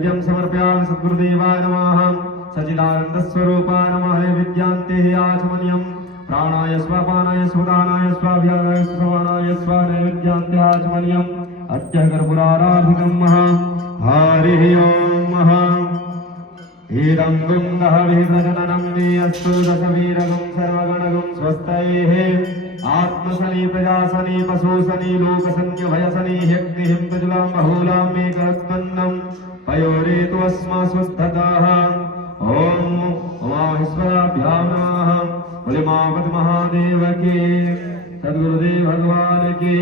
समर्पयामि सद्गुरुदेवाय नमः। सच्चिदानन्दस्वरूपाय नमः। विद्यान्ते आचमनीयं प्राणाय स्वापानाय स्वदानाय स्वाभ्यानाय समानाय स्वानैवेद्यान्ते आचमनीयम् अद्य कर्पूराराधिकं हरिः ओम्। ईदं गुङ्गहविभजननं अस्तु दशवीरगं सर्वगणगं स्वस्तैः आत्मसनी प्रजासनी पशुसनी लोकसन्यभयसनी ह्यग्निहिं प्रजुलां बहुलां मेकरत्तन्नं पयोरेतु अस्मा शुद्धतः। ॐ उमाहेश्वराभ्यां नमः। बोले मापद महादेव की, सद्गुरुदेव भगवान की।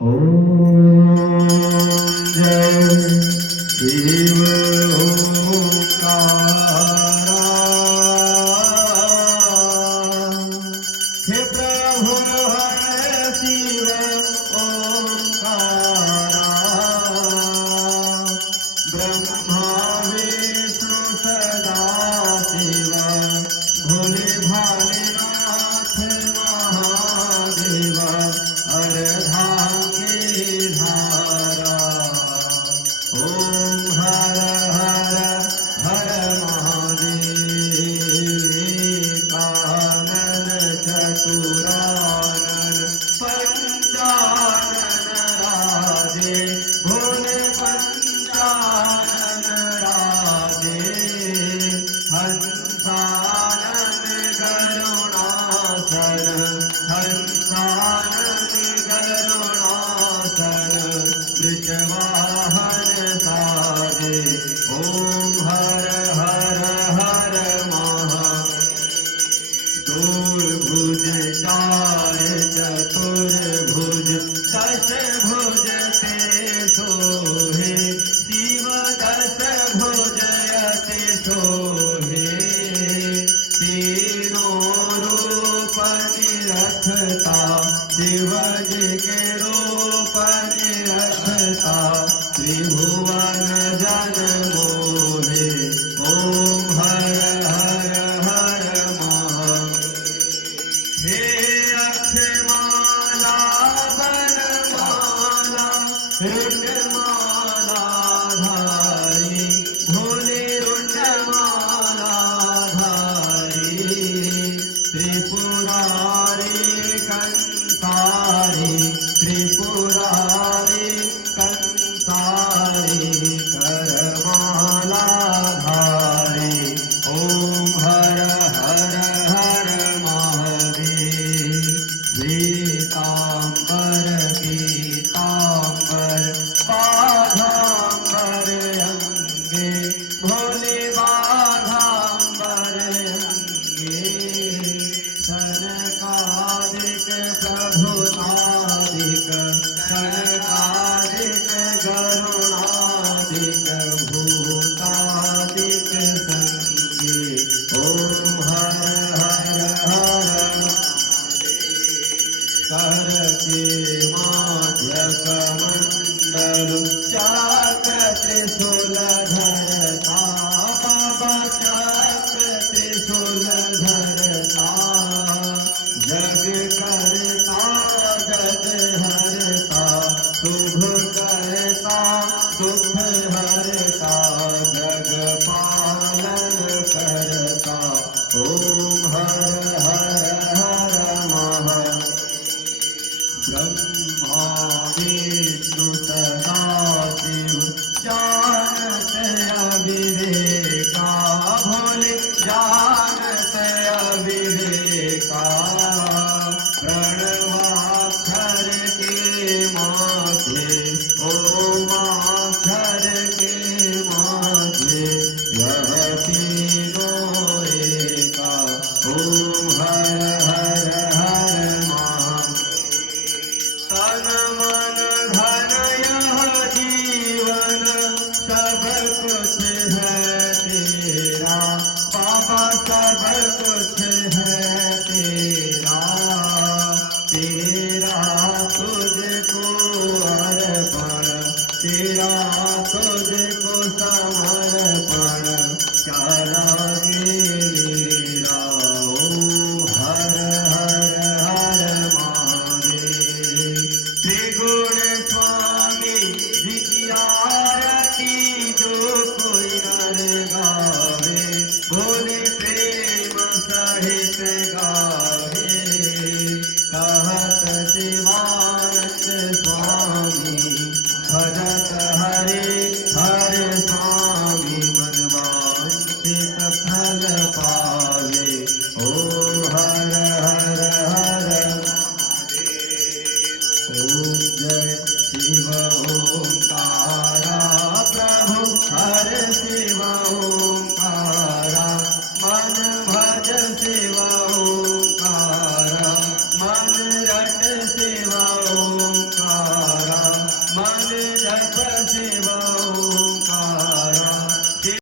ओम जय शिव ओंकार। हे प्रभु हरे शिव ओंकार। ब्रह्मा विष्णु सदा शिव भोले भालेनाथ महादेव अर्धांगी धारा। ओम हर हर हर महादेव कानन चतुरानन पंचानन राजे भोले पंचानन राजे हंसानन करुणासन हंसानन करुणासन वृषवाहन साजे। ओम हर हर हर महा भुज चार चतुर्भुज दश भुज ते सोहे शिव दश भुज अति सोहे। तीनों रूप निरखता शिव जी के रूप निरखता त्रिभुवन जन मोहे। ओम हर हर हर महा हे अक्षमाला वनमाला रुंडमाला धारी भोले रुंडमाला धारी त्रिपुरारी कंसारी त्रिपुरारी कंसारी करमाला धारी। ओम हर हर हर महादेव। श्वेतांबर पीतांबर बाघांबर अंगे भोले बाघांबर अंगे। सनकादिक प्रभुतादिक सनकादिक गरुणादिक भूतादिक संगे। ओम हर हर हर कर के माध्य कमंडल चक्र त्रिशूल धरता बाबा चक्र त्रिशूल धरता। जग करता जग हरता शुभ करता सुख हरता जग पालन करता। ओम हर हर हर महा ब्रह्मा विष्णु सदा शिव जानत अविवेका भोले जानत अविवेका। प्रणवाक्षर के माथे ओमाक्षर के माथे यह तीनों एका। ओम हर हर हर महा तन मन धन यह जीवन सब कुछ है तेरा बाबा सब कुछ है तेरा। तेरा तुझको अर्पण तेरा तुझको समर्पण। क्या